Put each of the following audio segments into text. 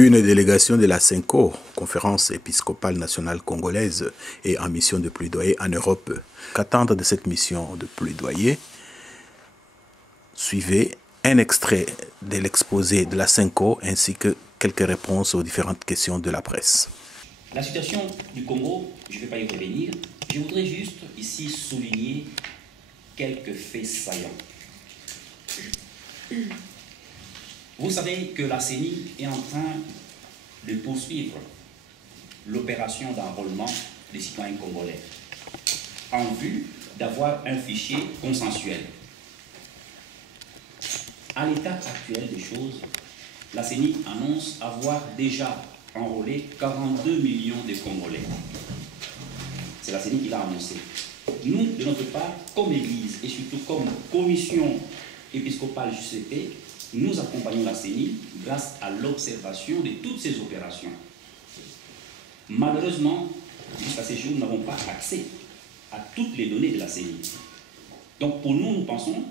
Une délégation de la CENCO, Conférence épiscopale nationale congolaise, est en mission de plaidoyer en Europe. Qu'attendre de cette mission de plaidoyer? Suivez un extrait de l'exposé de la CENCO ainsi que quelques réponses aux différentes questions de la presse. La situation du Congo, je ne vais pas y revenir. Je voudrais juste ici souligner quelques faits saillants. Vous savez que la CENI est en train de poursuivre l'opération d'enrôlement des citoyens congolais en vue d'avoir un fichier consensuel. À l'état actuel des choses, la CENI annonce avoir déjà enrôlé 42 millions de Congolais. C'est la CENI qui l'a annoncé. Nous, de notre part, comme Église et surtout comme commission épiscopale JCP, nous accompagnons la CENI grâce à l'observation de toutes ces opérations. Malheureusement, jusqu'à ce jour, nous n'avons pas accès à toutes les données de la CENI. Donc pour nous, nous pensons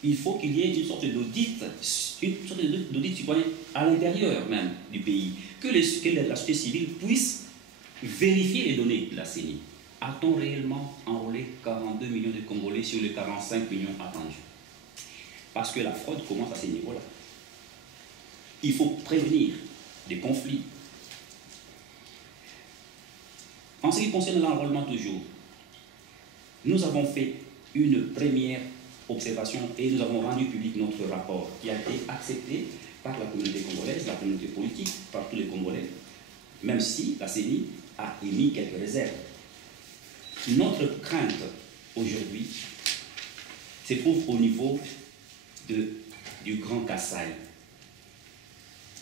qu'il faut qu'il y ait une sorte d'audit citoyen à l'intérieur même du pays, que la société civile puisse vérifier les données de la CENI. A-t-on réellement enrôlé 42 millions de Congolais sur les 45 millions attendus? Parce que la fraude commence à ces niveaux-là. Il faut prévenir des conflits. En ce qui concerne l'enrôlement toujours, nous avons fait une première observation et nous avons rendu public notre rapport qui a été accepté par la communauté congolaise, la communauté politique, par tous les Congolais, même si la CENI a émis quelques réserves. Notre crainte aujourd'hui se trouve au niveau du Grand Kasaï.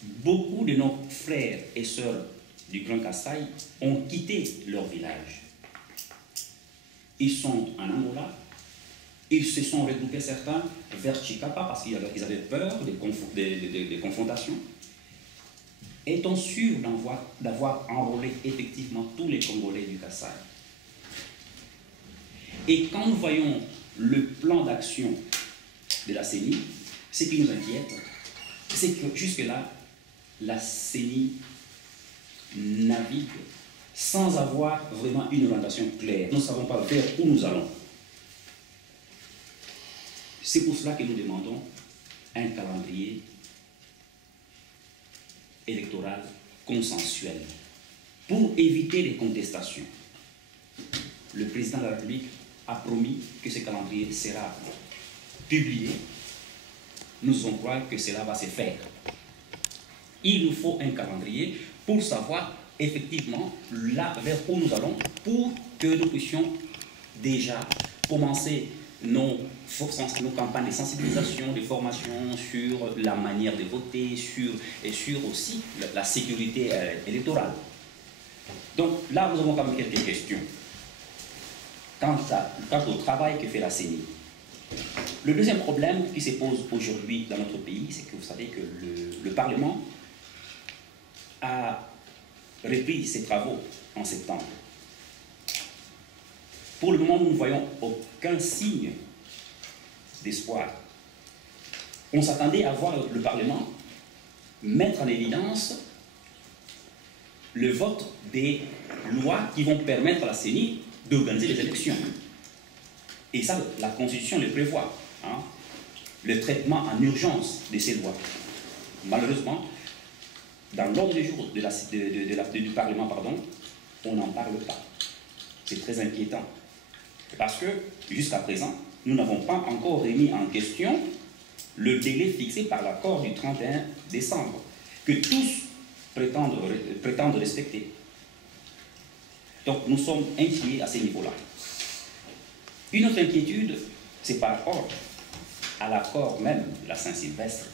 Beaucoup de nos frères et sœurs du Grand Kasaï ont quitté leur village. Ils sont en Angola, ils se sont regroupés certains vers Chikapa parce qu'ils avaient peur des confrontations. Est-on sûr d'avoir enrôlé effectivement tous les Congolais du Kasaï? Et quand nous voyons le plan d'action de la CENI, ce qui nous inquiète, c'est que jusque-là, la CENI navigue sans avoir vraiment une orientation claire. Nous ne savons pas vers où nous allons. C'est pour cela que nous demandons un calendrier électoral consensuel pour éviter les contestations. Le président de la République a promis que ce calendrier sera publié. Nous croyons que cela va se faire. Il nous faut un calendrier pour savoir effectivement là vers où nous allons pour que nous puissions déjà commencer nos campagnes de sensibilisation, de formation sur la manière de voter, et sur aussi la sécurité électorale. Donc là, nous avons quand même quelques questions quant au travail que fait la CENI. Le deuxième problème qui se pose aujourd'hui dans notre pays, c'est que vous savez que le Parlement a repris ses travaux en septembre. Pour le moment, nous ne voyons aucun signe d'espoir. On s'attendait à voir le Parlement mettre en évidence le vote des lois qui vont permettre à la CENI d'organiser les élections. Et ça, la Constitution le prévoit, hein, le traitement en urgence de ces lois. Malheureusement, dans l'ordre du jour du Parlement, pardon, on n'en parle pas. C'est très inquiétant. Parce que, jusqu'à présent, nous n'avons pas encore remis en question le délai fixé par l'accord du 31 décembre, que tous prétendent respecter. Donc, nous sommes inquiets à ce niveau-là. Une autre inquiétude, c'est par rapport à l'accord même de la Saint-Sylvestre.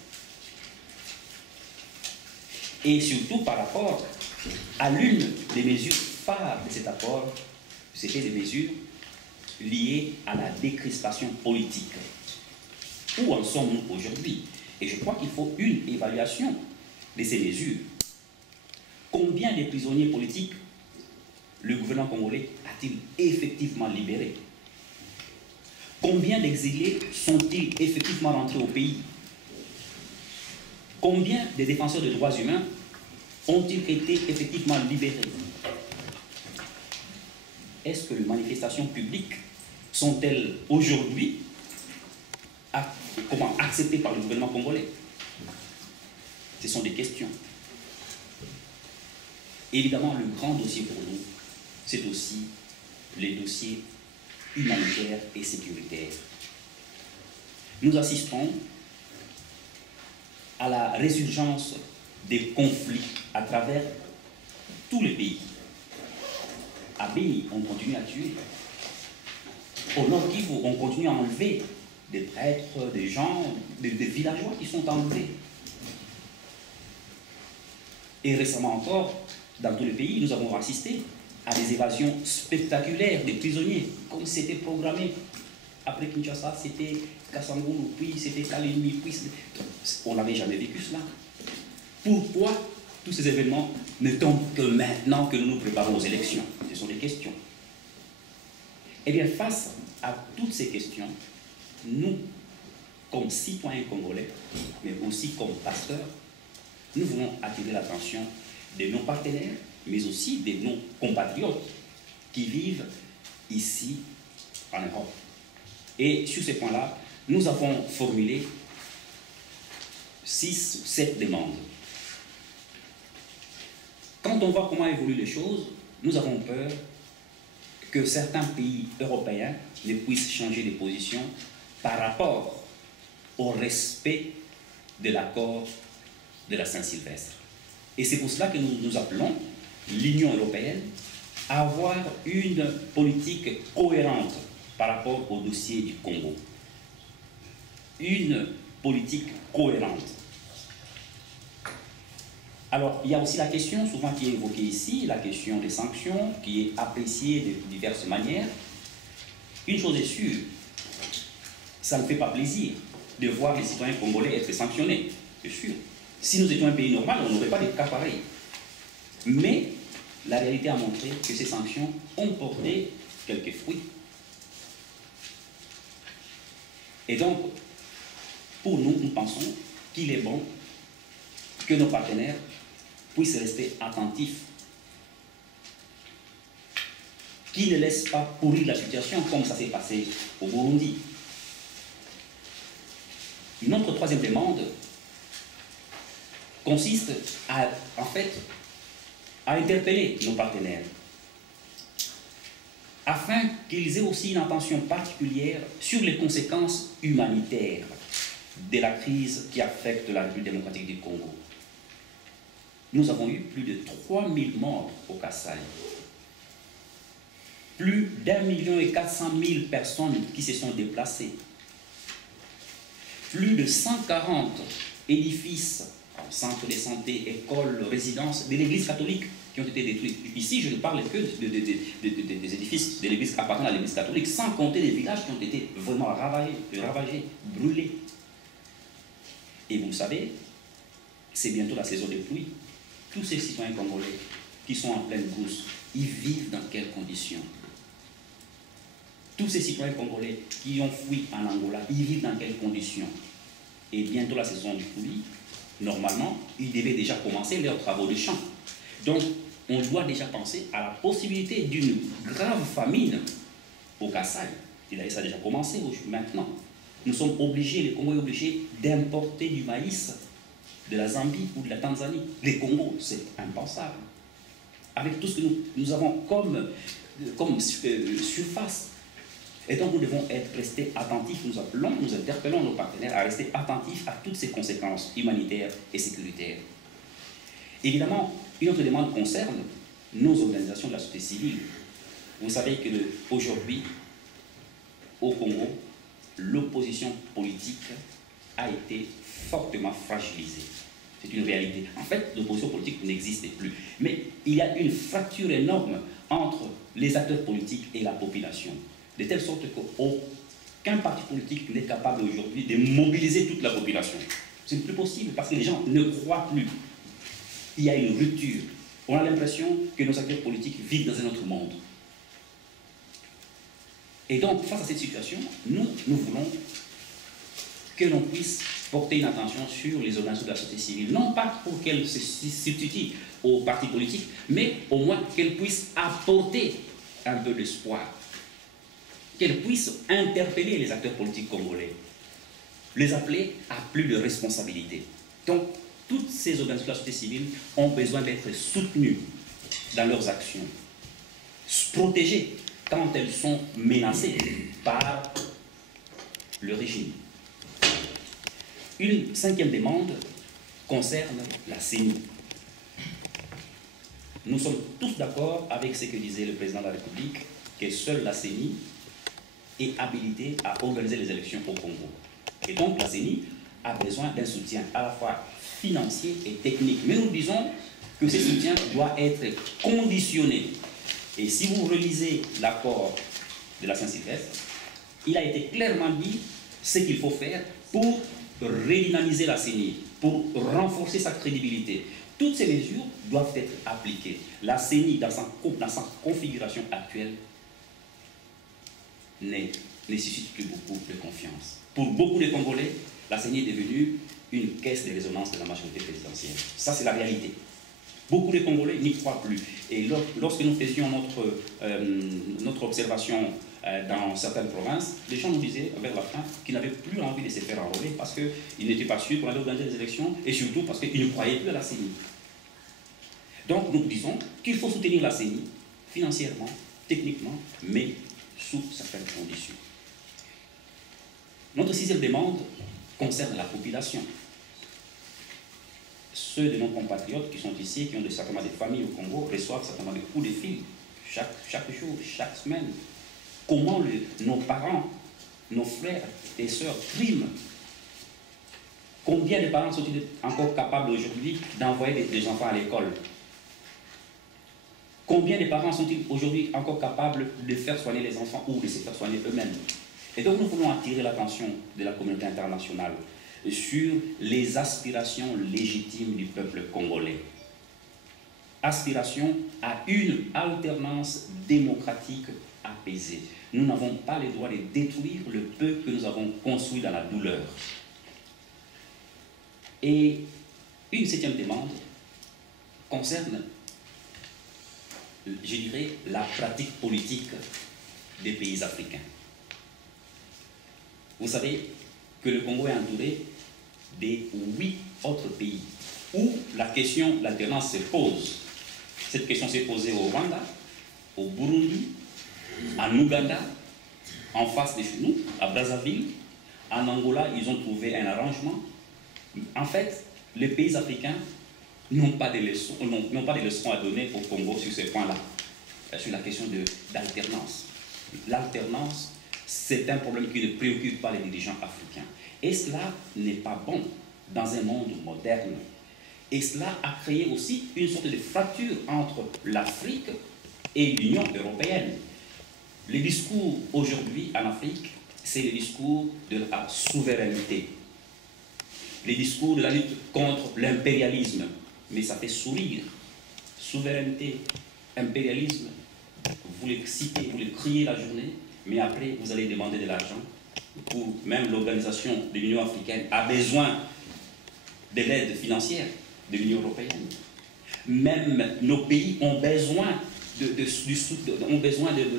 Et surtout par rapport à l'une des mesures phares de cet accord, c'était des mesures liées à la décrispation politique. Où en sommes-nous aujourd'hui? Et je crois qu'il faut une évaluation de ces mesures. Combien de prisonniers politiques le gouvernement congolais a-t-il effectivement libérés? Combien d'exilés sont-ils effectivement rentrés au pays? Combien de défenseurs des droits humains ont-ils été effectivement libérés? Est-ce que les manifestations publiques sont-elles aujourd'hui acceptées par le gouvernement congolais? Ce sont des questions. Évidemment, le grand dossier pour nous, c'est aussi les dossiers humanitaires et sécuritaires. Nous assistons à la résurgence des conflits à travers tous les pays. À Béni, on continue à tuer. Au Nord Kivu, on continue à enlever des prêtres, des gens, des villageois qui sont enlevés. Et récemment encore, dans tous les pays, nous avons assisté à des évasions spectaculaires des prisonniers, comme c'était programmé. Après Kinshasa, c'était Kasangulu, puis c'était Kalemi, puis on n'avait jamais vécu cela. Pourquoi tous ces événements ne tombent que maintenant que nous nous préparons aux élections? Ce sont des questions. Eh bien, face à toutes ces questions, nous, comme citoyens congolais, mais aussi comme pasteurs, nous voulons attirer l'attention de nos partenaires, mais aussi de nos compatriotes qui vivent ici en Europe. Et sur ces points-là, nous avons formulé 6 ou 7 demandes. Quand on voit comment évoluent les choses, nous avons peur que certains pays européens ne puissent changer de position par rapport au respect de l'accord de la Saint-Sylvestre. Et c'est pour cela que nous appelons l'Union européenne à avoir une politique cohérente par rapport au dossier du Congo. Une politique cohérente. Alors, il y a aussi la question, souvent qui est évoquée ici, la question des sanctions, qui est appréciée de diverses manières. Une chose est sûre, ça ne fait pas plaisir de voir les citoyens congolais être sanctionnés, c'est sûr. Si nous étions un pays normal, on n'aurait pas des cas pareils. Mais la réalité a montré que ces sanctions ont porté quelques fruits. Et donc, pour nous, nous pensons qu'il est bon que nos partenaires puissent rester attentifs, qu'ils ne laissent pas pourrir la situation comme ça s'est passé au Burundi. Notre troisième demande consiste à, à interpeller nos partenaires afin qu'ils aient aussi une attention particulière sur les conséquences humanitaires de la crise qui affecte la République démocratique du Congo. Nous avons eu plus de 3000 morts au Kasaï. Plus d'1,4 million personnes qui se sont déplacées. Plus de 140 édifices, centres de santé, écoles, résidences de l'Église catholique qui ont été détruits. Ici, je ne parle que des édifices de l'Église appartenant à l'Église catholique, sans compter des villages qui ont été vraiment ravagés, brûlés. Et vous le savez, c'est bientôt la saison des pluies. Tous ces citoyens congolais qui sont en pleine brousse, ils vivent dans quelles conditions? Tous ces citoyens congolais qui ont fui en Angola, ils vivent dans quelles conditions? Et bientôt la saison des pluies, normalement, ils devaient déjà commencer leurs travaux de champ. Donc, on doit déjà penser à la possibilité d'une grave famine au Kasaï. Et d'ailleurs, ça a déjà commencé maintenant. Nous sommes obligés, les Congolais obligés d'importer du maïs de la Zambie ou de la Tanzanie. Les Congos, c'est impensable. Avec tout ce que nous avons comme surface. Et donc nous devons rester attentifs, nous interpellons nos partenaires à rester attentifs à toutes ces conséquences humanitaires et sécuritaires. Évidemment, une autre demande concerne nos organisations de la société civile. Vous savez qu'aujourd'hui, au Congo, l'opposition politique a été fortement fragilisée. C'est une réalité. En fait, l'opposition politique n'existait plus. Mais il y a une fracture énorme entre les acteurs politiques et la population. De telle sorte qu'aucun parti politique n'est capable aujourd'hui de mobiliser toute la population. Ce n'est plus possible parce que les gens ne croient plus. Il y a une rupture. On a l'impression que nos acteurs politiques vivent dans un autre monde. Et donc, face à cette situation, nous voulons que l'on puisse porter une attention sur les organisations de la société civile, non pas pour qu'elles se substituent aux partis politiques, mais au moins qu'elles puissent apporter un peu d'espoir, qu'elles puissent interpeller les acteurs politiques congolais, les appeler à plus de responsabilité. Donc, toutes ces organisations de la société civile ont besoin d'être soutenues dans leurs actions, protégées quand elles sont menacées par le régime. Une cinquième demande concerne la CENI. Nous sommes tous d'accord avec ce que disait le président de la République, que seule la CENI est habilitée à organiser les élections au Congo. Et donc la CENI a besoin d'un soutien à la fois financier et technique. Mais nous disons que ce soutien doit être conditionné. Et si vous relisez l'accord de la Saint-Sylvestre, il a été clairement dit ce qu'il faut faire pour redynamiser la CENI, pour renforcer sa crédibilité. Toutes ces mesures doivent être appliquées. La CENI, dans sa configuration actuelle, ne suscite plus beaucoup de confiance. Pour beaucoup de Congolais, la CENI est devenue une caisse de résonance de la majorité présidentielle. Ça, c'est la réalité. Beaucoup de Congolais n'y croient plus. Et lorsque nous faisions notre observation dans certaines provinces, les gens nous disaient, vers la fin, qu'ils n'avaient plus envie de se faire enrôler parce qu'ils n'étaient pas sûrs qu'on allait organiser des élections et surtout parce qu'ils ne croyaient plus à la CENI. Donc nous disons qu'il faut soutenir la CENI financièrement, techniquement, mais sous certaines conditions. Notre sixième demande concerne la population. Ceux de nos compatriotes qui sont ici, qui ont certainement des familles au Congo, reçoivent certainement des coups de fil chaque jour, chaque semaine. Comment nos parents, nos frères et sœurs triment? Combien de parents sont-ils encore capables aujourd'hui d'envoyer des enfants à l'école? Combien de parents sont-ils aujourd'hui encore capables de faire soigner les enfants ou de se faire soigner eux-mêmes? Et donc nous voulons attirer l'attention de la communauté internationale sur les aspirations légitimes du peuple congolais. Aspiration à une alternance démocratique apaisée. Nous n'avons pas le droit de détruire le peu que nous avons construit dans la douleur. Et une septième demande concerne, je dirais, la pratique politique des pays africains. Vous savez que le Congo est entouré des 8 autres pays où la question de l'alternance se pose. Cette question s'est posée au Rwanda, au Burundi, en Ouganda, en face de chez nous, à Brazzaville. En Angola, ils ont trouvé un arrangement. En fait, les pays africains n'ont pas de leçons à donner au Congo sur ces points-là, sur la question d'alternance. L'alternance, c'est un problème qui ne préoccupe pas les dirigeants africains. Et cela n'est pas bon dans un monde moderne. Et cela a créé aussi une sorte de fracture entre l'Afrique et l'Union européenne. Le discours aujourd'hui en Afrique, c'est le discours de la souveraineté. Le discours de la lutte contre l'impérialisme. Mais ça fait sourire. Souveraineté, impérialisme, vous les citez, vous les criez la journée, mais après vous allez demander de l'argent. Pour même l'organisation de l'Union africaine a besoin de l'aide financière de l'Union européenne. Même nos pays ont besoin de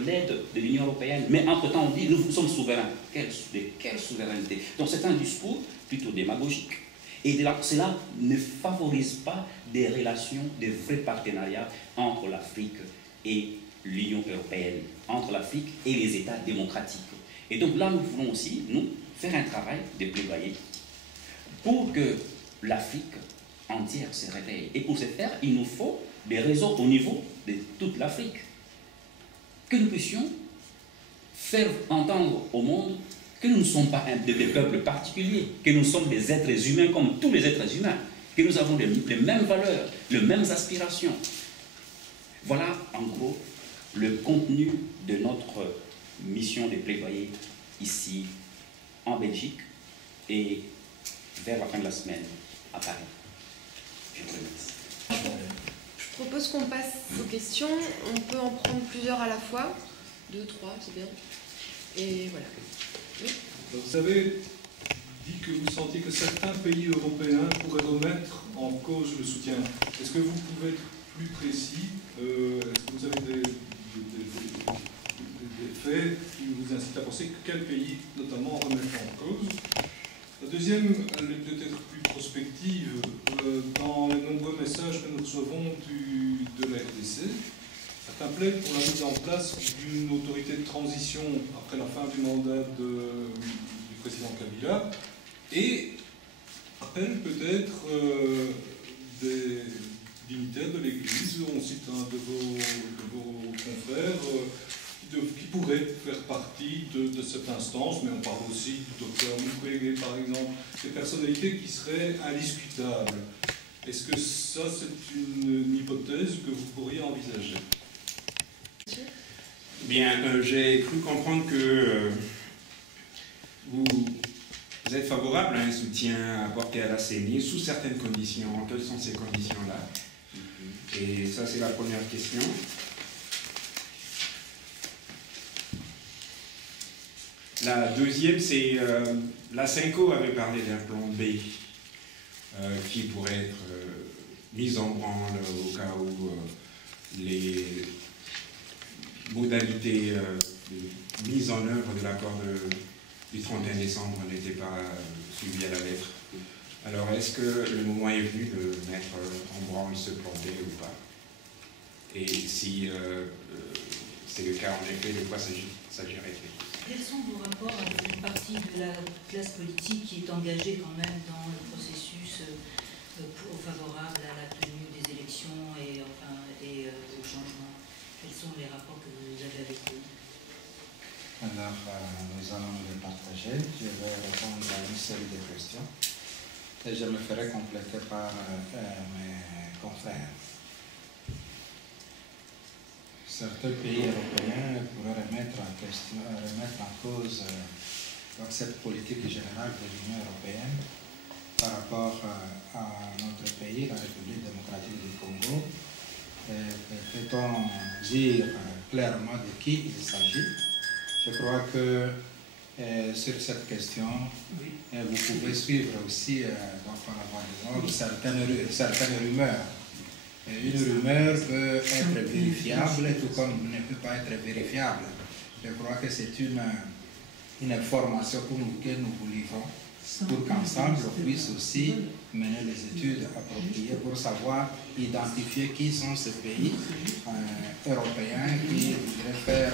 l'aide de l'Union européenne. Mais entre-temps, on dit, nous sommes souverains. De quelle souveraineté? Donc c'est un discours plutôt démagogique. Et cela ne favorise pas des relations, de vrais partenariats entre l'Afrique et l'Union européenne, entre l'Afrique et les États démocratiques. Et donc là, nous voulons aussi, nous, faire un travail de plaidoyer pour que l'Afrique entière se réveille. Et pour ce faire, il nous faut des réseaux au niveau de toute l'Afrique. Que nous puissions faire entendre au monde que nous ne sommes pas des peuples particuliers, que nous sommes des êtres humains comme tous les êtres humains, que nous avons les mêmes valeurs, les mêmes aspirations. Voilà, en gros, le contenu de notre mission de plaidoyer ici, en Belgique, et vers la fin de la semaine, à Paris. Je vous remercie. Je propose qu'on passe aux questions. On peut en prendre plusieurs à la fois. 2, 3, c'est bien. Et voilà. Oui. Vous avez dit que vous sentiez que certains pays européens pourraient remettre en cause le soutien. Est-ce que vous pouvez être plus précis? Est-ce que vous avez des faits qui vous incitent à penser que quel pays, notamment, remettre en cause? La deuxième, elle est peut-être plus prospective. Dans les nombreux messages que nous recevons de la RDC, certains plaident pour la mise en place d'une autorité de transition après la fin du mandat du président Kabila et appellent peut-être des dignitaires de l'Église. On cite un de vos confrères qui pourrait faire partie de cette instance, mais on parle aussi du docteur Mukwege, par exemple, des personnalités qui seraient indiscutables. Est-ce que ça, c'est une hypothèse que vous pourriez envisager? Bien, j'ai cru comprendre que vous êtes favorable à un soutien apporté à la CENI sous certaines conditions. Quelles sont ces conditions-là? Et ça, c'est la première question. La deuxième, c'est la CENCO avait parlé d'un plan B qui pourrait être mis en branle au cas où les modalités de mise en œuvre de l'accord du 31 décembre n'étaient pas suivies à la lettre. Alors, est-ce que le moment est venu de mettre en branle ce plan B ou pas? Et si c'est le cas, en effet, de quoi s'agirait-il? Quels sont vos rapports avec une partie de la classe politique qui est engagée quand même dans le processus favorable à la tenue des élections et au changement? Quels sont les rapports que vous avez avec eux? Alors, nous allons les partager. Je vais répondre à une série de questions et je me ferai compléter par mes confrères. Certains pays européens pourraient remettre en cause cette politique générale de l'Union européenne par rapport à notre pays, la République démocratique du Congo. Peut-on dire clairement de qui il s'agit? Je crois que sur cette question, vous pouvez suivre aussi par la voie de certaines rumeurs. Une rumeur peut être vérifiable, tout comme ne peut pas être vérifiable. Je crois que c'est une information pour nous que nous vous livrons, pour qu'ensemble on puisse aussi mener les études appropriées pour savoir identifier qui sont ces pays européens qui voudraient faire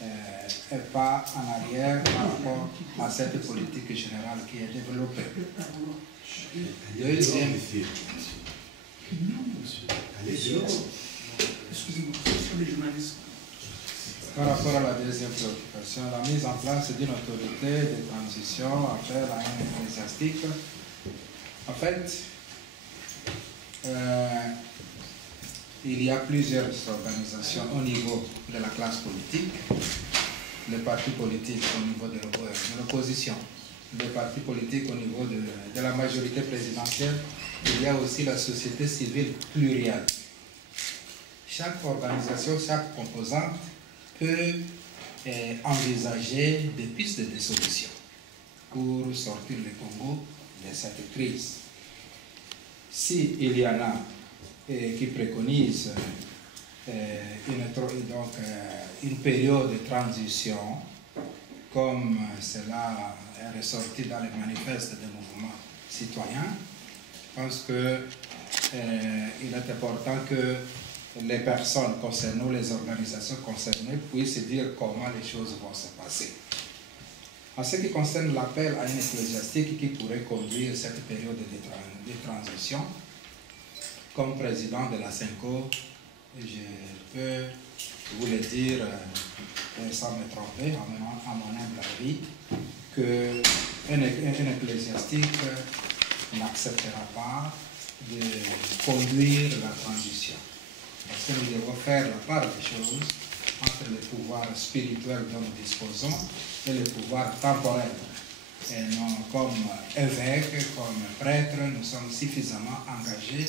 un pas en arrière par rapport à cette politique générale qui est développée. Deuxième. Par rapport à la deuxième préoccupation, la mise en place d'une autorité de transition appelle à un ecclésiastique. En fait, il y a plusieurs organisations au niveau de la classe politique, les partis politiques au niveau de l'opposition, les partis politiques au niveau de la majorité présidentielle. Il y a aussi la société civile plurielle. Chaque organisation, chaque composante peut envisager des pistes de solutions pour sortir le Congo de cette crise. S'il y en a qui préconisent une période de transition, comme cela est ressorti dans les manifestes des mouvements citoyens, je pense qu'il est important que les personnes concernées ou les organisations concernées puissent dire comment les choses vont se passer. En ce qui concerne l'appel à un ecclésiastique qui pourrait conduire cette période de transition, comme président de la CENCO, je peux vous le dire sans me tromper, à mon humble avis, qu'un ecclésiastique n'acceptera pas de conduire la transition. Parce que nous devons faire la part des choses entre le pouvoir spirituel dont nous disposons et le pouvoir temporel. Et non comme évêque, comme prêtre, nous sommes suffisamment engagés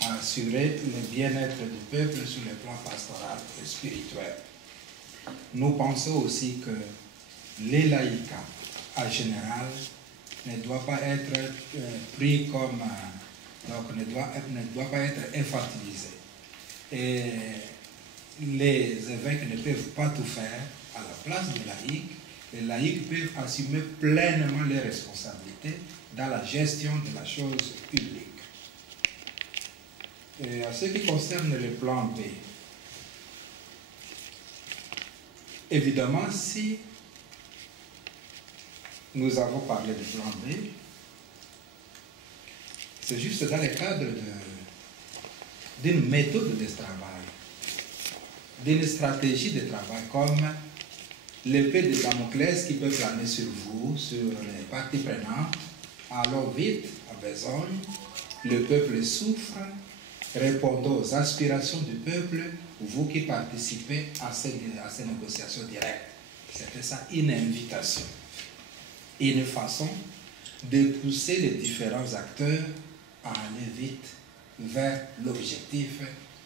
à assurer le bien-être du peuple sur le plan pastoral et spirituel. Nous pensons aussi que les laïcs, en général, ne doit pas être pris comme... donc ne doit pas être infantilisé. Et les évêques ne peuvent pas tout faire à la place des laïcs. Les laïcs peuvent assumer pleinement les responsabilités dans la gestion de la chose publique. Et à ce qui concerne le plan B, évidemment, si nous avons parlé du plan B, c'est juste dans le cadre d'une méthode de travail, d'une stratégie de travail, comme l'épée de Damoclès qui peut planer sur vous, sur les parties prenantes. Allons vite, à besogne, le peuple souffre, répondons aux aspirations du peuple, vous qui participez à ces négociations directes. C'était ça, une invitation, une façon de pousser les différents acteurs à aller vite vers l'objectif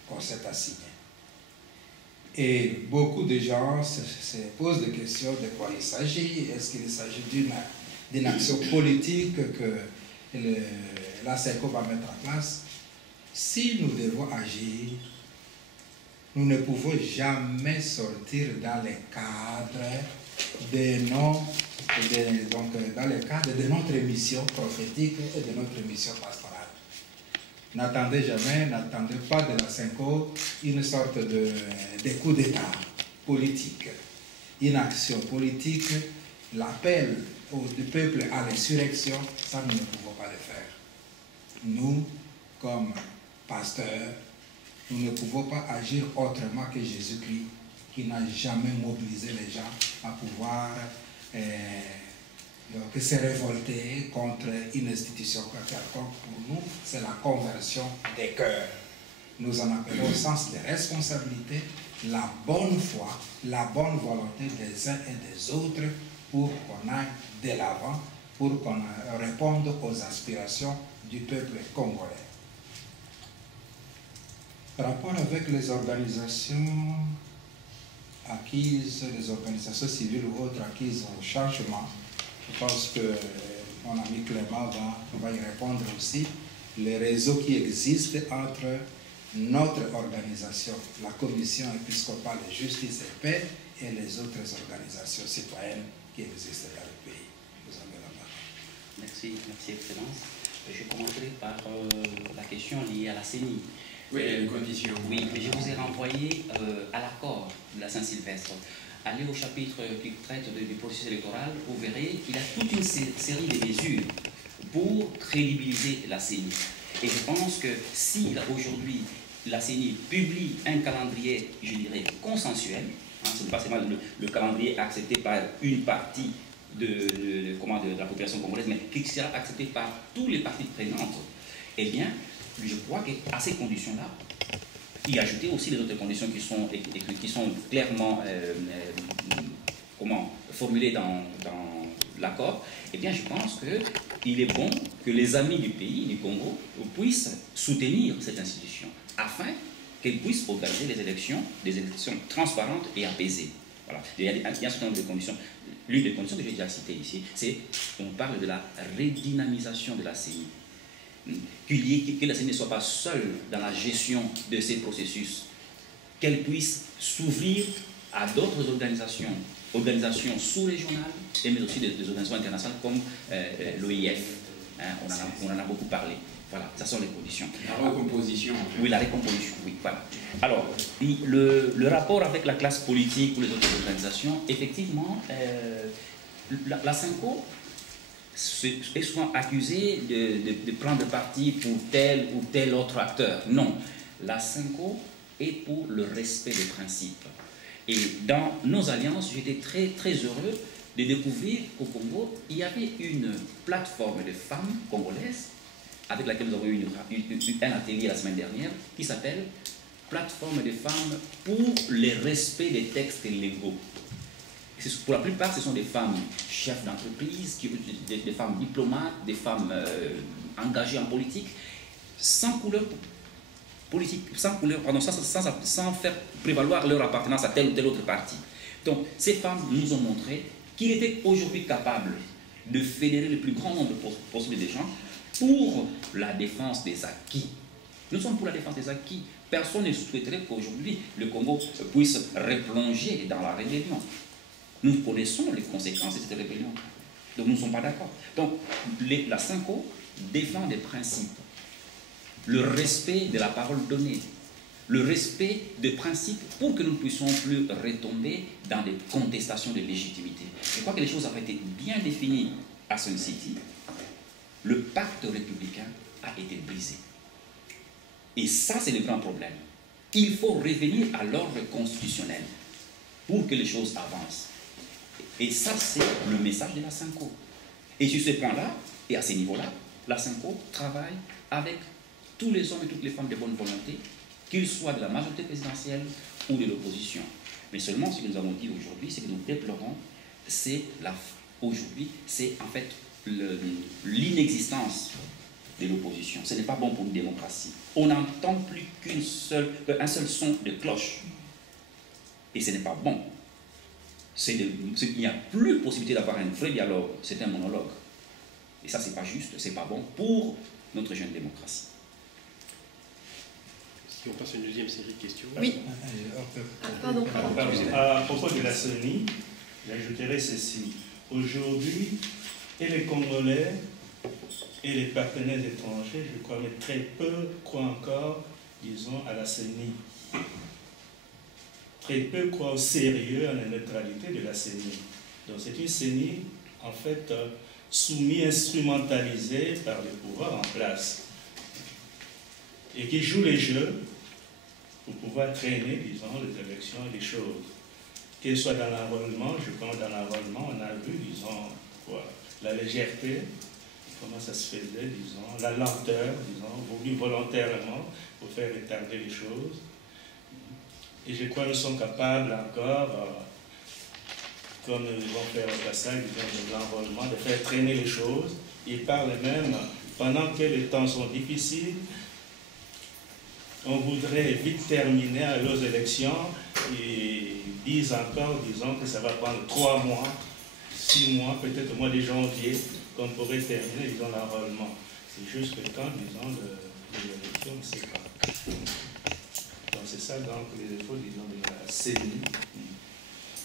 qu'on s'est assigné. Et beaucoup de gens se posent des questions de quoi il s'agit. Est-ce qu'il s'agit d'une action politique que la SECO va mettre en place? Si nous devons agir, nous ne pouvons jamais sortir dans le cadre de notre mission prophétique et de notre mission pastorale. N'attendez pas de la SECO une sorte de coup d'État politique, une action politique, l'appel du peuple à l'insurrection, ça nous ne pouvons pas le faire. Nous, comme pasteurs, nous ne pouvons pas agir autrement que Jésus-Christ, qui n'a jamais mobilisé les gens à pouvoir se révolter contre une institution quelconque. Pour nous, c'est la conversion des cœurs. Nous en appelons au sens de responsabilité, la bonne foi, la bonne volonté des uns et des autres pour qu'on aille de l'avant, pour qu'on réponde aux aspirations du peuple congolais. Rapport avec les organisations acquises, les organisations civiles ou autres acquises au changement, je pense que mon ami Clément va y répondre aussi. Les réseaux qui existent entre notre organisation, la Commission épiscopale de justice et paix, et les autres organisations citoyennes qui existent dans le pays. Vous avez la parole. Merci, Excellence. Je commencerai par la question liée à la CENI. Oui, les conditions. Oui, mais je vous ai renvoyé à l'accord de la Saint-Sylvestre. Allez au chapitre qui traite du processus électoral, vous verrez qu'il y a toute une série de mesures pour crédibiliser la CENI. Et je pense que si aujourd'hui la CENI publie un calendrier, je dirais, consensuel, hein, ce n'est pas seulement le calendrier accepté par une partie de la population congolaise, mais qui sera accepté par tous les parties prenantes, eh bien, je crois qu'à ces conditions-là, y ajouter aussi les autres conditions qui sont clairement formulées dans l'accord, eh bien je pense qu'il est bon que les amis du pays, du Congo, puissent soutenir cette institution afin qu'elle puisse organiser des élections transparentes et apaisées. Voilà. Il y a un certain nombre de conditions. L'une des conditions que j'ai déjà citées ici, c'est qu'on parle de la redynamisation de la CENI. Que la CENI ne soit pas seule dans la gestion de ces processus, qu'elle puisse s'ouvrir à d'autres organisations sous-régionales, mais aussi des organisations internationales comme l'OIF. Hein, on en a beaucoup parlé. Voilà, ça sont les conditions. La recomposition. En fait. Oui, la recomposition, oui, voilà. Alors, le rapport avec la classe politique ou les autres organisations, effectivement, la SENCO est souvent accusée de prendre parti pour tel ou tel autre acteur. Non, la SENCO est pour le respect des principes. Et dans nos alliances, j'étais très, très heureux de découvrir qu'au Congo, il y avait une plateforme de femmes congolaises avec laquelle nous avons eu un atelier la semaine dernière qui s'appelle Plateforme des femmes pour le respect des textes légaux. Pour la plupart, ce sont des femmes chefs d'entreprise, des femmes diplomates, des femmes engagées en politique, sans couleur politique, sans faire prévaloir leur appartenance à tel ou tel autre parti. Donc, ces femmes nous ont montré qu'il était aujourd'hui capable de fédérer le plus grand nombre possible des gens pour la défense des acquis. Nous sommes pour la défense des acquis. Personne ne souhaiterait qu'aujourd'hui le Congo puisse replonger dans la rébellion. Nous connaissons les conséquences de cette rébellion. Donc nous ne sommes pas d'accord. Donc la Cinco défend des principes. Le respect de la parole donnée. Le respect des principes pour que nous ne puissions plus retomber dans des contestations de légitimité. Je crois que les choses ont été bien définies à Sun City. Le pacte républicain a été brisé. Et ça, c'est le grand problème. Il faut revenir à l'ordre constitutionnel pour que les choses avancent. Et ça, c'est le message de la Cinco. Et sur ce point-là, et à ce niveau-là, la Cinco travaille avec tous les hommes et toutes les femmes de bonne volonté, qu'ils soient de la majorité présidentielle ou de l'opposition. Mais seulement ce que nous avons dit aujourd'hui, c'est que nous déplorons, aujourd'hui, c'est en fait l'inexistence de l'opposition. Ce n'est pas bon pour une démocratie. On n'entend plus qu'un seul son de cloche. Et ce n'est pas bon. Il n'y a plus possibilité d'avoir un vrai dialogue, c'est un monologue. Et ça, c'est pas juste, c'est pas bon pour notre jeune démocratie. Si on passe à une deuxième série de questions. Oui. Pardon. À propos de la CENI, j'ajouterai ceci. Aujourd'hui, et les Congolais et les partenaires étrangers, je crois, mais très peu croient encore, disons, à la CENI. Très peu croient au sérieux, à la neutralité de la CENI. Donc c'est une CENI, en fait, soumise, instrumentalisée par les pouvoirs en place. Et qui joue les jeux pour pouvoir traîner, disons, les élections et les choses. Qu'elles soient dans l'enrôlement, je pense dans l'enrôlement, on a vu, disons, quoi, la légèreté, comment ça se faisait, disons, la lenteur, disons, voulu volontairement pour faire retarder les choses. Et je crois que nous sommes capables encore, comme nous devons faire au passage, disons, de l'enrôlement, de faire traîner les choses. Ils parlent même, pendant que les temps sont difficiles, on voudrait vite terminer à aux élections et disent encore, disons, que ça va prendre 3 mois, 6 mois, peut-être au mois de janvier, qu'on pourrait terminer, disons, l'enrôlement. C'est juste que quand, disons, l'élection, on ne sait pas. Donc c'est ça, donc, les défauts, disons, de la CENI.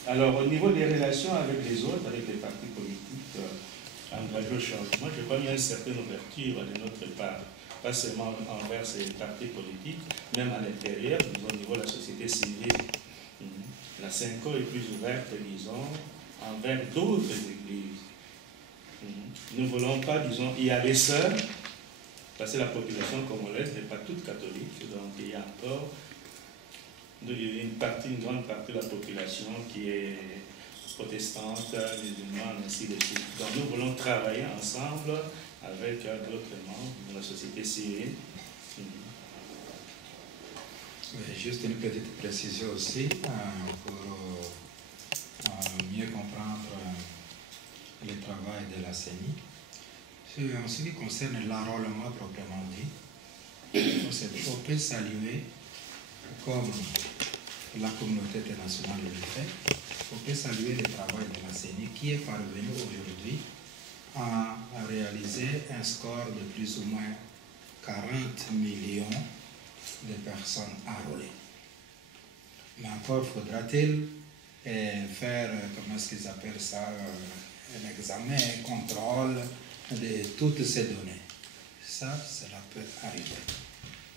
Alors, au niveau des relations avec les autres, avec les partis politiques engagés au changement, je crois qu'il y a une certaine ouverture de notre part. Pas seulement envers ces partis politiques, même à l'intérieur, au niveau de la société civile. La Cinco est plus ouverte, disons, envers d'autres églises. Nous ne voulons pas, disons, y aller seul, parce que la population congolaise n'est pas toute catholique, donc il y a encore une grande partie de la population qui est protestante, musulmane, ainsi de suite. Donc nous voulons travailler ensemble avec d'autres membres de la société civile. Juste une petite précision aussi pour mieux comprendre le travail de la CENI. En ce qui concerne l'enrôlement proprement dit, on peut saluer, comme la communauté internationale le fait, on peut saluer le travail de la CENI qui est parvenu aujourd'hui à réaliser un score de plus ou moins 40 millions de personnes enrôlées. Mais encore faudra-t-il faire, comment est-ce qu'ils appellent ça, un examen, un contrôle de toutes ces données. Ça, cela peut arriver.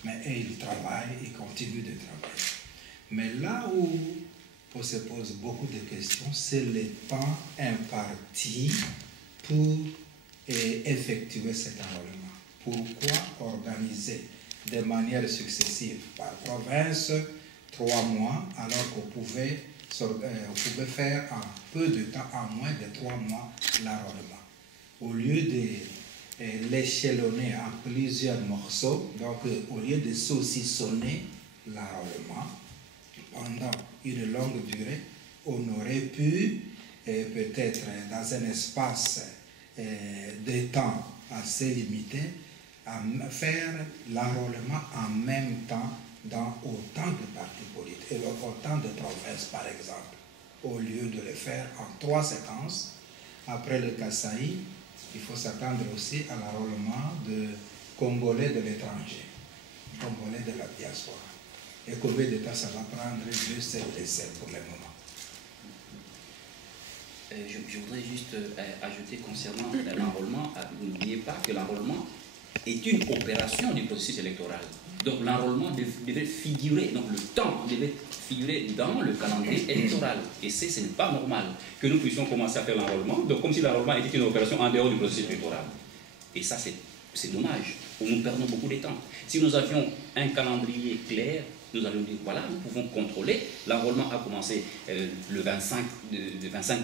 Mais ils travaillent, ils continuent de travailler. Mais là où on se pose beaucoup de questions, c'est le temps imparti pour effectuer cet enrôlement. Pourquoi organiser de manière successive par province 3 mois alors qu'on pouvait faire en peu de temps, en moins de 3 mois, l'enrôlement? Au lieu de l'échelonner en plusieurs morceaux, donc au lieu de saucissonner l'enrôlement pendant une longue durée, on aurait pu peut-être dans un espace de temps assez limité faire l'enrôlement en même temps dans autant de partis politiques, et autant de provinces par exemple, au lieu de le faire en 3 séquences, après le Kasaï, il faut s'attendre aussi à l'enrôlement de Congolais de l'étranger, Congolais de la diaspora. Et combien de temps ça va prendre? Je sais pour le moment. Je voudrais juste ajouter concernant l'enrôlement, n'oubliez pas que l'enrôlement est une opération du processus électoral. Donc l'enrôlement devait figurer, donc le temps devait figurer dans le calendrier électoral. Et ce n'est pas normal que nous puissions commencer à faire l'enrôlement, donc comme si l'enrôlement était une opération en dehors du processus électoral. Et ça, c'est dommage. Nous perdons beaucoup de temps. Si nous avions un calendrier clair, nous allons dire, voilà, nous pouvons contrôler. L'enrôlement a commencé le 25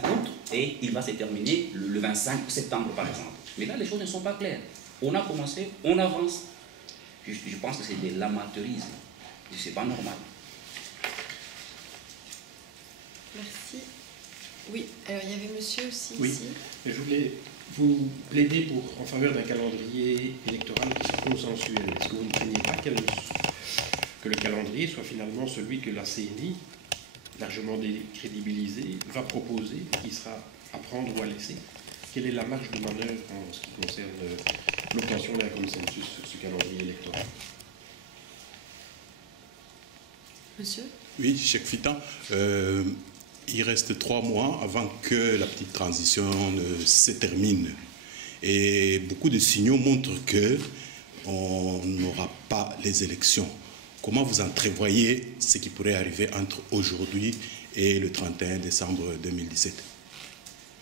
août et il va se terminer le 25 septembre, par exemple. Mais là, les choses ne sont pas claires. On a commencé, on avance. Je pense que c'est de l'amateurisme. Ce n'est pas normal. Merci. Oui, alors il y avait monsieur aussi Oui, ici. je voulais vous plaider en faveur d'un calendrier électoral qui soit consensuel. Est-ce que vous ne craignez pas que le calendrier soit finalement celui que la CNI, largement décrédibilisée, va proposer, qui sera à prendre ou à laisser? Quelle est la marge de manœuvre en ce qui concerne l'obtention d'un consensus sur ce calendrier électoral? Monsieur? Oui, Cheikh Fitan. Il reste 3 mois avant que la petite transition se termine. Et beaucoup de signaux montrent qu'on n'aura pas les élections. Comment vous entrevoyez ce qui pourrait arriver entre aujourd'hui et le 31 décembre 2017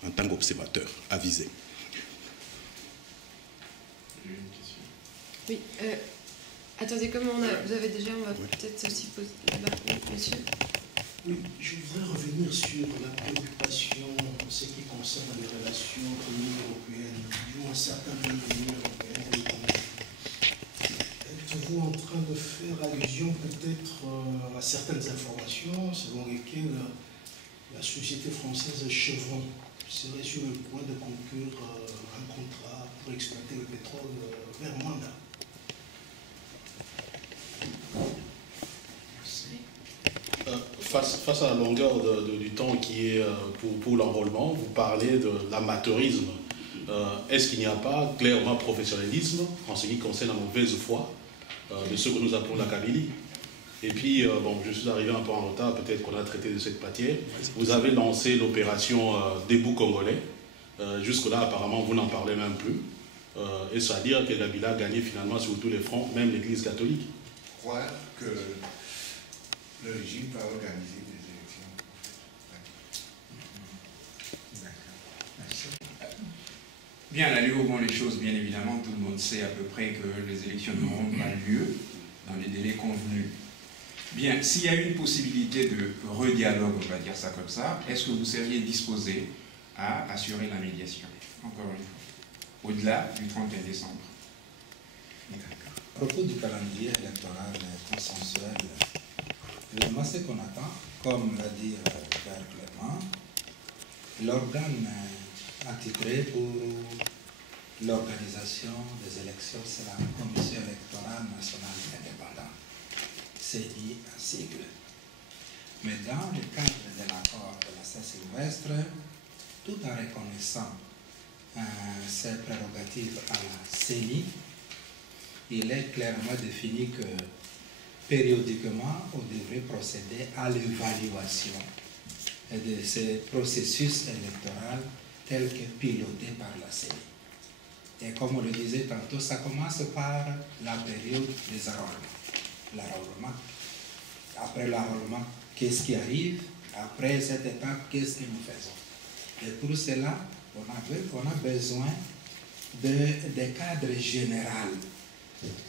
en tant qu'observateur avisé? Oui. Attendez, comme vous avez déjà, on va peut-être aussi poser là-bas. Oui, monsieur. Oui, je voudrais revenir sur la préoccupation en ce qui concerne les relations entre l'Union européenne, du moins certains pays de l'Union européenne et le Congo. Êtes-vous en train de faire allusion peut-être à certaines informations selon lesquelles la société française Chevron serait sur le point de conclure un contrat pour exploiter le pétrole vers Manda? Face à la longueur du temps qui est pour l'enrôlement, vous parlez de l'amateurisme. Est-ce qu'il n'y a pas clairement professionnalisme en ce qui concerne la mauvaise foi de ce que nous appelons la Kabylie? Et puis, bon, je suis arrivé un peu en retard, peut-être qu'on a traité de cette matière. Vous avez lancé l'opération Debout Congolais. Jusque-là, apparemment, vous n'en parlez même plus. Et ça veut dire que Kabila a gagné finalement sur tous les fronts, même l'Église catholique. Croire que le régime va organiser des élections. Bien, allez où vont les choses, bien évidemment, tout le monde sait à peu près que les élections n'auront pas lieu dans les délais convenus. Bien, s'il y a une possibilité de redialogue, on va dire ça comme ça, est-ce que vous seriez disposé à assurer la médiation, encore une fois, au-delà du 31 décembre? À propos du calendrier électoral consensuel, évidemment, ce qu'on attend, comme l'a dit Père Clément, l'organe attitré pour l'organisation des élections, c'est la Commission électorale nationale indépendante, CI en sigle. Mais dans le cadre de l'accord de la Saint-Sylvestre, tout en reconnaissant ses prérogatives à la CENI, il est clairement défini que périodiquement, on devrait procéder à l'évaluation de ces processus électoraux tels que pilotés par la CENI. Et comme on le disait tantôt, ça commence par la période des l'enrôlement. Après l'enrôlement, qu'est-ce qui arrive? Après cette étape, qu'est-ce que nous faisons? Et pour cela, on a besoin de cadres généraux.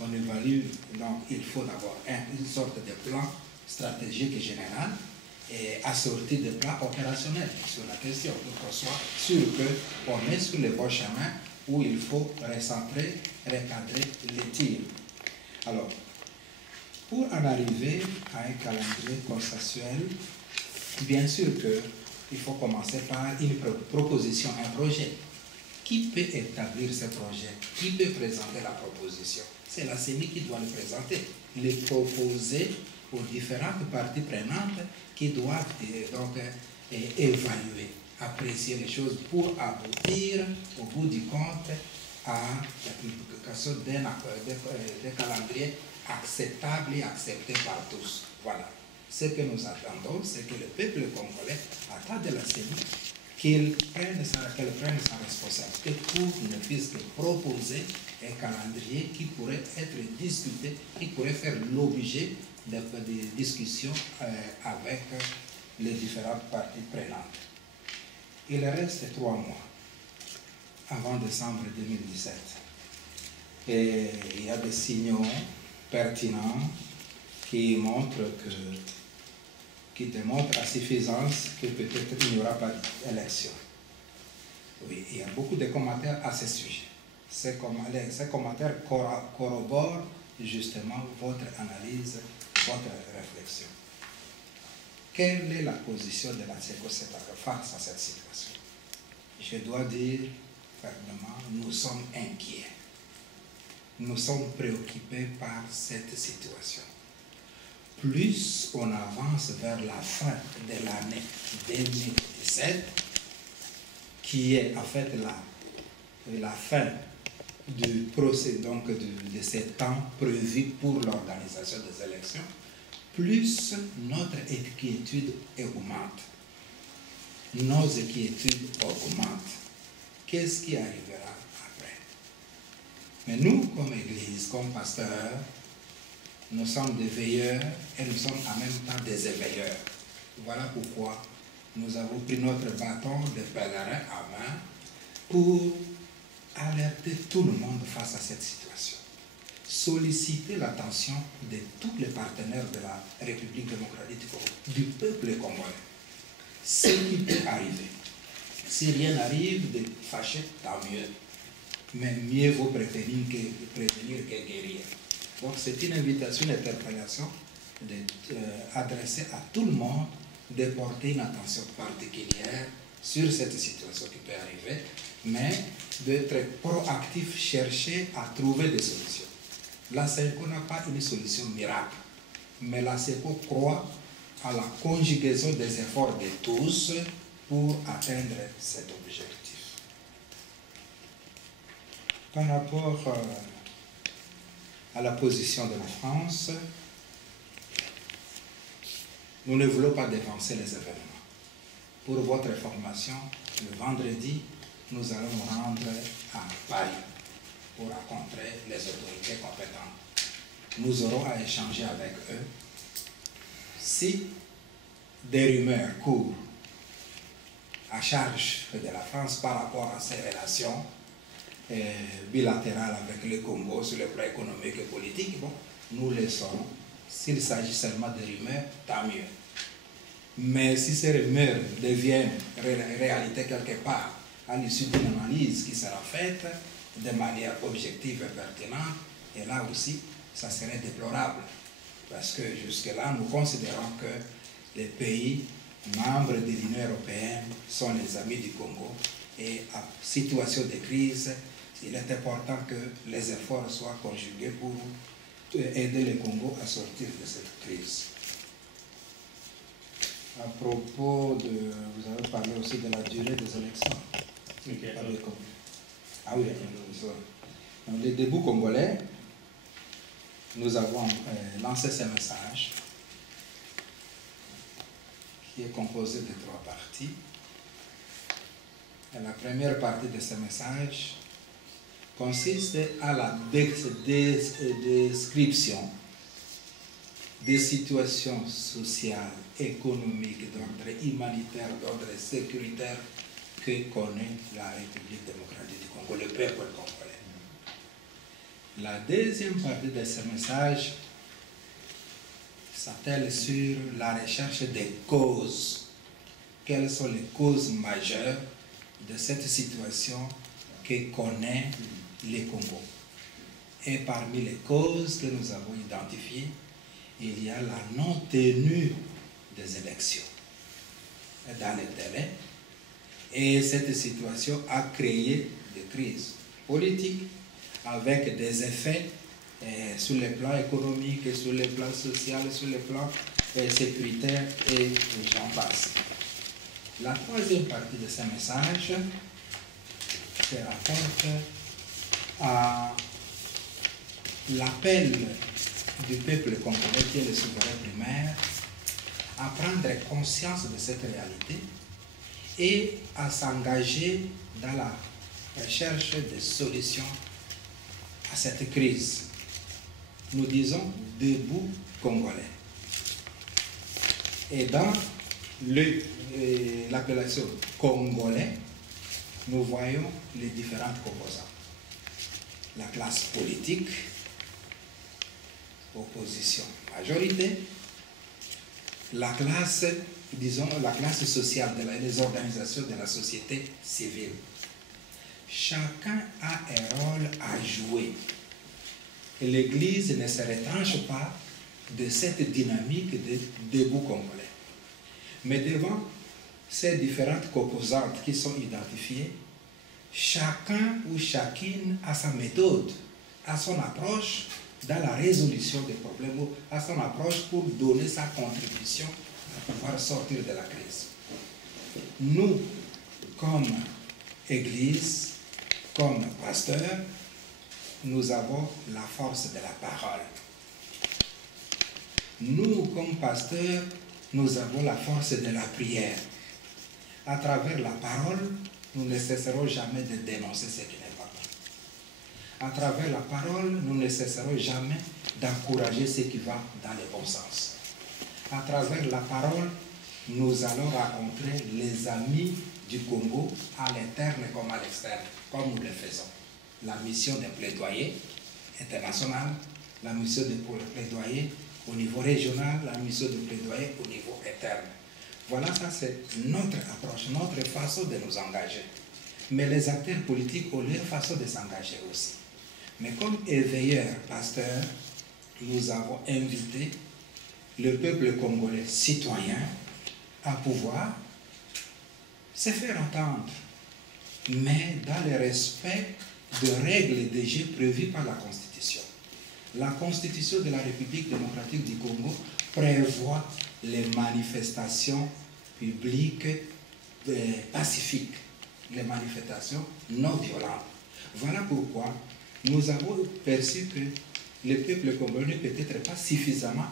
On évalue, donc il faut d'abord une sorte de plan stratégique général et assorti de plans opérationnels sur la question. Donc on soit sûr qu'on est sur le bon chemin où il faut recentrer, recadrer les tirs. Alors, pour en arriver à un calendrier consensuel, bien sûr qu'il faut commencer par une proposition, un projet. Qui peut établir ce projet? Qui peut présenter la proposition? C'est la CENI qui doit le présenter, le proposer aux différentes parties prenantes qui doivent donc évaluer. apprécier les choses pour aboutir, au bout du compte, à la publication d'un calendrier acceptable et accepté par tous. Voilà. Ce que nous attendons, c'est que le peuple congolais attend de la CENI qu'elle prenne sa responsabilité pour ne fût-ce que proposer un calendrier qui pourrait être discuté, qui pourrait faire l'objet de discussions avec les différentes parties prenantes. Il reste 3 mois avant décembre 2017. Et il y a des signaux pertinents qui démontrent à suffisance que peut-être il n'y aura pas d'élection. Oui, il y a beaucoup de commentaires à ce sujet. Ces commentaires corroborent justement votre analyse, votre réflexion. Quelle est la position de la CECOSETA face à cette situation? Je dois dire fermement, nous sommes inquiets. Nous sommes préoccupés par cette situation. Plus on avance vers la fin de l'année 2017, qui est en fait la fin du procès, donc de ce temps prévu pour l'organisation des élections, plus notre inquiétude augmente. Nos inquiétudes augmentent. Qu'est-ce qui arrivera après? Mais nous, comme Église, comme pasteurs, nous sommes des veilleurs et nous sommes en même temps des éveilleurs. Voilà pourquoi nous avons pris notre bâton de pèlerin à main pour alerter tout le monde face à cette situation. Solliciter l'attention de tous les partenaires de la République démocratique du Congo, du peuple congolais. Ce qui peut arriver. Si rien n'arrive, de fâcher, tant mieux. Mais mieux vaut prévenir que guérir. Donc c'est une invitation, une interpellation adressée à tout le monde de porter une attention particulière sur cette situation qui peut arriver, mais d'être proactif, chercher à trouver des solutions. La CECO n'a pas une solution miracle, mais la CECO croit à la conjugaison des efforts de tous pour atteindre cet objectif. Par rapport à la position de la France, nous ne voulons pas dévancer les événements. Pour votre information, le vendredi, nous allons nous rendre à Paris pour rencontrer les autorités compétentes. Nous aurons à échanger avec eux. Si des rumeurs courent à charge de la France par rapport à ses relations bilatérales avec le Congo sur le plan économique et politique, bon, nous le saurons. S'il s'agit seulement de rumeurs, tant mieux. Mais si ces rumeurs deviennent réalité quelque part à l'issue d'une analyse qui sera faite de manière objective et pertinente, et là aussi, ça serait déplorable. Parce que jusque-là, nous considérons que les pays membres de l'Union européenne sont les amis du Congo. Et à situation de crise, il est important que les efforts soient conjugués pour aider le Congo à sortir de cette crise. À propos de... Vous avez parlé aussi de la durée des élections. Okay. Ah oui, dans les débuts congolais, nous avons lancé ce message qui est composé de 3 parties. Et la première partie de ce message consiste à la description des situations sociales, économiques, d'ordre humanitaire, d'ordre sécuritaire que connaît la République démocratique du Congo, le peuple congolais. La deuxième partie de ce message s'attelle sur la recherche des causes. Quelles sont les causes majeures de cette situation que connaît le Congo? Et parmi les causes que nous avons identifiées, il y a la non-tenue des élections dans les délais. Et cette situation a créé des crises politiques avec des effets sur le plan économique, sur le plan social, sur le plan sécuritaire et j'en passe. La troisième partie de ce message se rapporte à l'appel du peuple congolais, qui est le souverain primaire, à prendre conscience de cette réalité et à s'engager dans la recherche de solutions à cette crise. Nous disons debout Congolais. Et dans l'appellation Congolais, nous voyons les différentes composantes. La classe politique, opposition, majorité, la classe, disons, la classe sociale, les organisations de la société civile. Chacun a un rôle à jouer. Et l'Église ne se retranche pas de cette dynamique de debout congolais. Mais devant ces différentes composantes qui sont identifiées, chacun ou chacune a sa méthode, a son approche dans la résolution des problèmes, ou a son approche pour donner sa contribution à pouvoir sortir de la crise. Nous, comme Église, comme pasteurs, nous avons la force de la parole. Nous, comme pasteurs, nous avons la force de la prière. À travers la parole, nous ne cesserons jamais de dénoncer ce qui n'est pas bon. À travers la parole, nous ne cesserons jamais d'encourager ce qui va dans le bon sens. À travers la parole, nous allons rencontrer les amis du Congo à l'interne comme à l'externe, comme nous le faisons. La mission de plaidoyer international, la mission de plaidoyer au niveau régional, la mission de plaidoyer au niveau interne. Voilà, ça c'est notre approche, notre façon de nous engager. Mais les acteurs politiques ont leur façon de s'engager aussi. Mais comme éveilleurs, pasteurs, nous avons invité le peuple congolais citoyen à pouvoir se faire entendre, mais dans le respect de règles et de jeux prévues par la Constitution. La Constitution de la République démocratique du Congo prévoit les manifestations publiques pacifiques, les manifestations non violentes. Voilà pourquoi nous avons perçu que le peuple congolais ne peut être pas suffisamment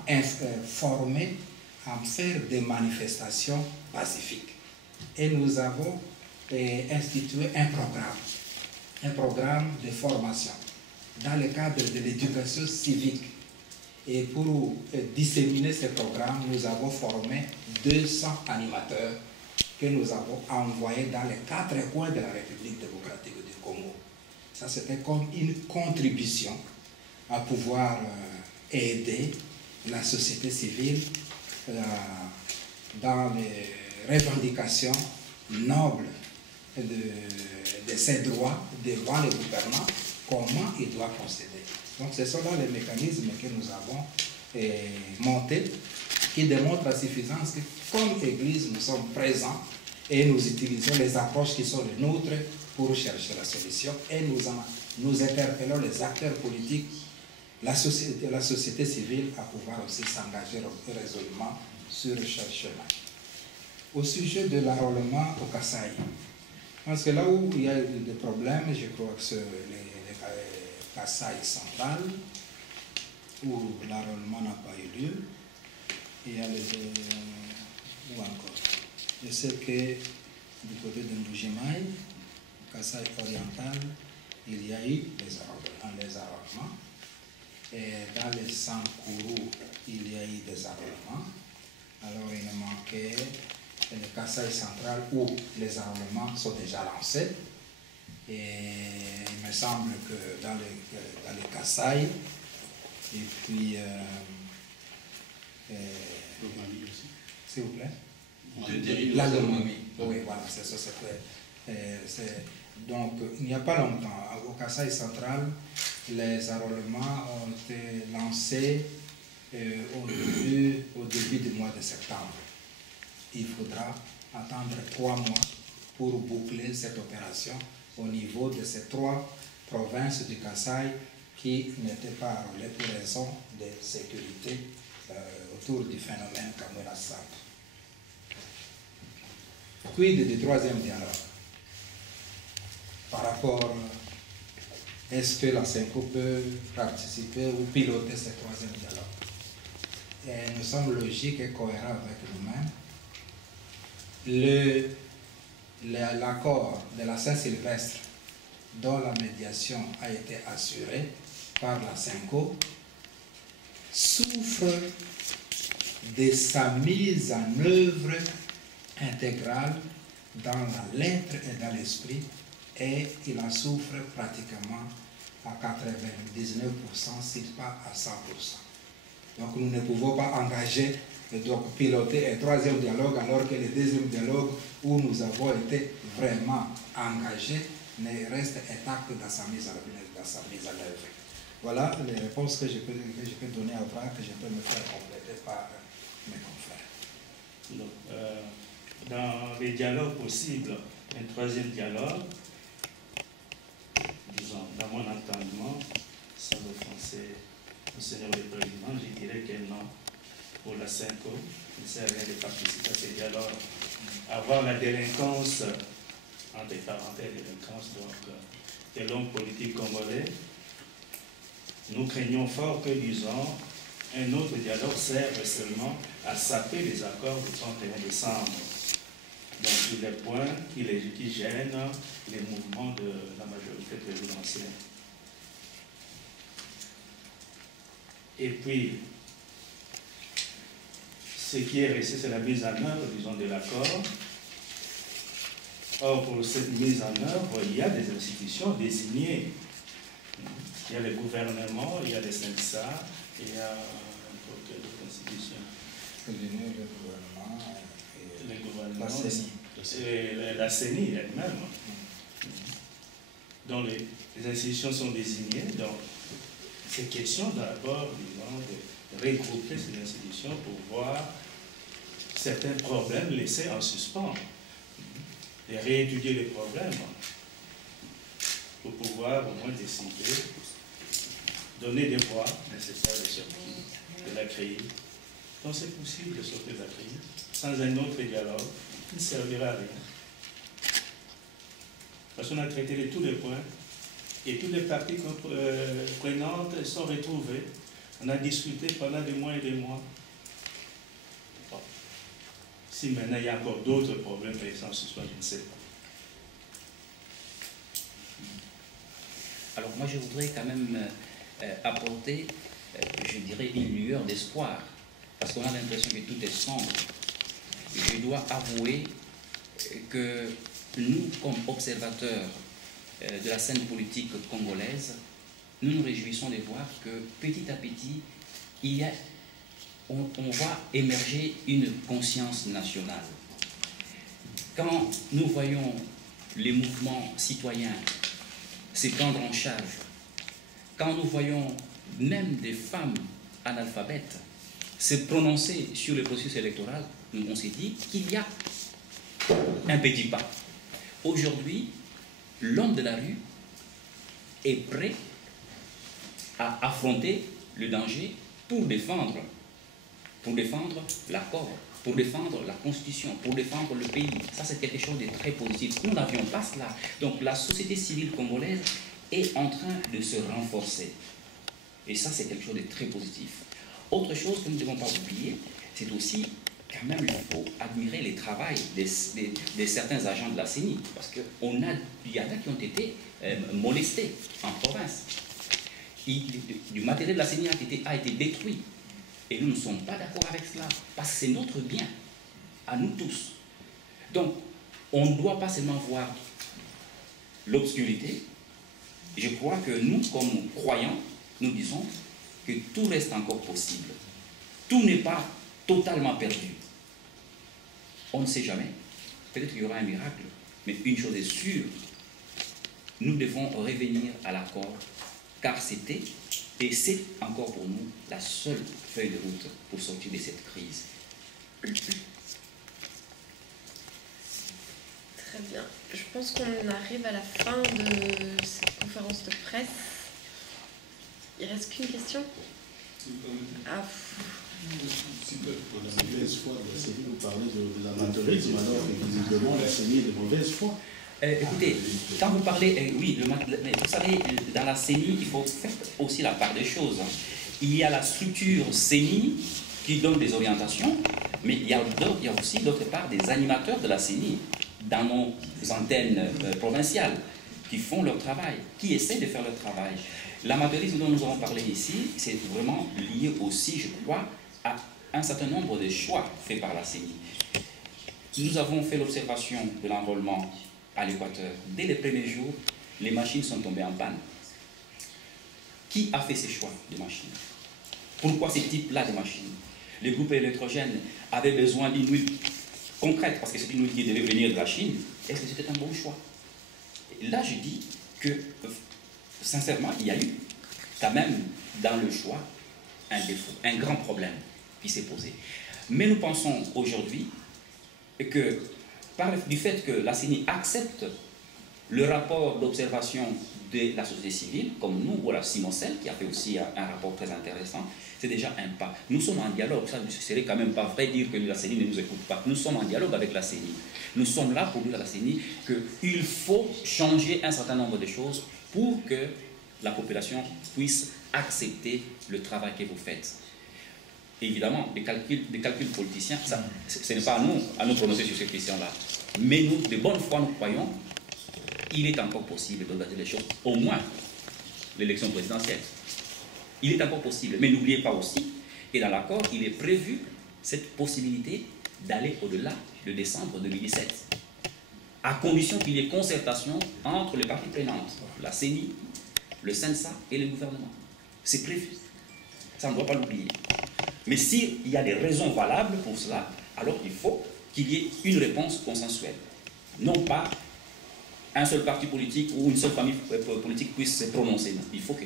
formé à faire des manifestations pacifiques. Et nous avons institué un programme de formation dans le cadre de l'éducation civique. Et pour disséminer ce programme, nous avons formé 200 animateurs que nous avons envoyés dans les 4 coins de la République démocratique du Congo. Ça, c'était comme une contribution à pouvoir aider la société civile dans les revendications nobles de ses droits devant les gouvernants, comment il doit procéder. Donc ce sont là les mécanismes que nous avons montés qui démontrent à suffisance que comme Église, nous sommes présents et nous utilisons les approches qui sont les nôtres pour chercher la solution et nous interpellons les acteurs politiques, la société civile à pouvoir aussi s'engager résolument sur ce chemin. Au sujet de l'enrôlement au Kasaï, parce que là où il y a des problèmes, je crois que c'est les Kasaï central, où l'enrôlement n'a pas eu lieu. Il y a les où encore? Je sais que du côté de Mbujimaï, Kasaï oriental, il y a eu des enrôlements. Et dans les Sankourou, il y a eu des enrôlements. Alors il nous manquait le Kasaï central où les enrôlements sont déjà lancés. Et il me semble que dans les Kasaï, et puis s'il vous plaît, la Lomami. Oui, voilà, c'est ça. Donc, il n'y a pas longtemps, au Kasaï central, les enrôlements ont été lancés au début du mois de septembre. Il faudra attendre 3 mois pour boucler cette opération au niveau de ces 3 provinces du Kasaï qui n'étaient pas enrôlées pour raison de sécurité autour du phénomène Kamwina Samp. Quid du troisième dialogue? Par rapport, est-ce que la CENCO peut participer ou piloter ce troisième dialogue? Et nous sommes logiques et cohérents avec nous-mêmes. L'accord de la Saint-Sylvestre, dont la médiation a été assurée par la CENCO, souffre de sa mise en œuvre intégrale dans la lettre et dans l'esprit, et il en souffre pratiquement à 99%, si pas à 100%. Donc nous ne pouvons pas engager, donc piloter un troisième dialogue, alors que le deuxième dialogue où nous avons été vraiment engagés reste intact dans sa mise en œuvre. Voilà les réponses que je peux donner à Franck, que je peux me faire compléter par mes confrères. Donc, dans les dialogues possibles, un troisième dialogue, disons, dans mon entendement, sans offenser Monseigneur le Président, je dirais que non. Pour la CENCO, il ne sert à rien de participer à ces dialogues. Avoir la délinquance, entre parenthèses, délinquance, donc, de l'homme politique congolais, nous craignons fort que, disons, un autre dialogue serve seulement à saper les accords du 31 décembre. Donc, tous les points qui gênent les mouvements de la majorité présidentielle. Et puis, ce qui est resté, c'est la mise en œuvre, disons, de l'accord. Or, pour cette mise en œuvre, il y a des institutions désignées. Il y a le gouvernement, il y a les syndicats, il y a d'autres institutions. Le gouvernement, la CENI. La CENI elle-même. Donc, les institutions sont désignées. Donc, c'est question d'abord, disons, de regrouper ces institutions pour voir certains problèmes laissés en suspens, et réétudier les problèmes pour pouvoir au moins décider, donner des voies nécessaires de sortie de la crise. Donc c'est possible de sortir de la crise sans un autre dialogue qui ne servira à rien. Parce qu'on a traité de tous les points et toutes les parties prenantes sont retrouvées. On a discuté pendant des mois et des mois. Bon. Si maintenant il y a encore d'autres problèmes sans suspens, je ne sais pas. Alors moi je voudrais quand même apporter, je dirais, une lueur d'espoir, parce qu'on a l'impression que tout est sombre. Je dois avouer que nous, comme observateurs de la scène politique congolaise, nous nous réjouissons de voir que petit à petit, on va émerger une conscience nationale. Quand nous voyons les mouvements citoyens se prendre en charge, quand nous voyons même des femmes analphabètes se prononcer sur le processus électoral, on s'est dit qu'il y a un petit pas. Aujourd'hui, l'homme de la rue est prêt à affronter le danger pour défendre l'accord, pour défendre la Constitution, pour défendre le pays. Ça, c'est quelque chose de très positif. Nous n'avions pas cela. Donc, la société civile congolaise est en train de se renforcer. Et ça, c'est quelque chose de très positif. Autre chose que nous ne devons pas oublier, c'est aussi, quand même, il faut admirer le travail de certains agents de la CENI. Parce qu'il y en a qui ont été molestés en province. Du matériel de la CENI a été détruit. Et nous ne sommes pas d'accord avec cela, parce que c'est notre bien, à nous tous. Donc, on ne doit pas seulement voir l'obscurité. Je crois que nous, comme croyants, nous disons que tout reste encore possible. Tout n'est pas totalement perdu. On ne sait jamais. Peut-être qu'il y aura un miracle. Mais une chose est sûre, nous devons revenir à l'accord, car c'était, et c'est encore pour nous, la seule feuille de route pour sortir de cette crise. Très bien. Je pense qu'on arrive à la fin de cette conférence de presse. Il ne reste qu'une question. Ah, La mauvaise foi de la CENI, vous parlez de l'amateurisme, alors visiblement la CENI est de mauvaise foi. Écoutez, quand vous parlez, oui, mais vous savez, dans la CENI, il faut faire aussi la part des choses. Il y a la structure CENI qui donne des orientations, mais il y a aussi d'autre part des animateurs de la CENI dans nos antennes provinciales qui font leur travail, qui essaient de faire leur travail. L'amateurisme dont nous avons parlé ici, c'est vraiment lié aussi, je crois, à un certain nombre de choix faits par la CENI. Nous avons fait l'observation de l'enrôlement à l'Équateur. Dès les premiers jours, les machines sont tombées en panne. Qui a fait ces choix de machines? Pourquoi ces types-là de machines? Les groupes électrogènes avaient besoin d'une huile concrète, parce que c'est une huile qui devait venir de la Chine. Est-ce que c'était un bon choix? Et là, je dis que, sincèrement, il y a eu quand même dans le choix un défaut, un grand problème qui s'est posé. Mais nous pensons aujourd'hui que, du fait que la CENI accepte le rapport d'observation de la société civile, comme nous, voilà, Simon-Sel, qui a fait aussi un rapport très intéressant, c'est déjà un pas. Nous sommes en dialogue, ça ne serait quand même pas vrai dire que la CENI ne nous écoute pas. Nous sommes en dialogue avec la CENI. Nous sommes là pour dire à la CENI qu'il faut changer un certain nombre de choses pour que la population puisse accepter le travail que vous faites. Évidemment, des calculs politiciens, ça, ce n'est pas à nous prononcer sur ces questions-là. Mais nous, de bonne foi, nous croyons qu'il est encore possible d'organiser les choses, au moins l'élection présidentielle. Il est encore possible. Mais n'oubliez pas aussi que dans l'accord, il est prévu cette possibilité d'aller au-delà de décembre 2017, à condition qu'il y ait concertation entre les parties prenantes, la CENI, le CENSA et le gouvernement. C'est prévu. Ça, on ne doit pas l'oublier. Mais s'il y a des raisons valables pour cela, alors il faut qu'il y ait une réponse consensuelle. Non pas un seul parti politique ou une seule famille politique puisse se prononcer. Non. Il faut que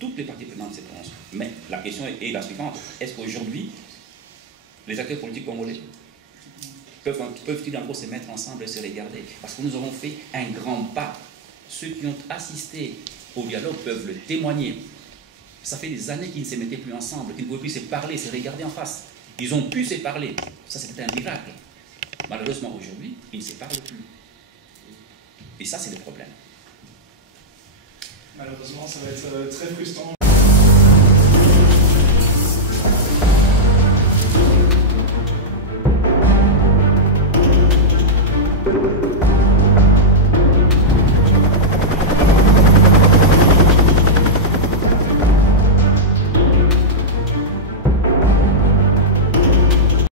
toutes les parties prenantes se prononcent. Mais la question est la suivante. Est-ce qu'aujourd'hui, les acteurs politiques congolais peuvent-ils encore se mettre ensemble et se regarder? Parce que nous avons fait un grand pas. Ceux qui ont assisté au dialogue peuvent le témoigner. Ça fait des années qu'ils ne se mettaient plus ensemble, qu'ils ne pouvaient plus se parler, se regarder en face. Ils ont pu se parler. Ça, c'était un miracle. Malheureusement, aujourd'hui, ils ne se parlent plus. Et ça, c'est le problème. Malheureusement, ça va être très frustrant.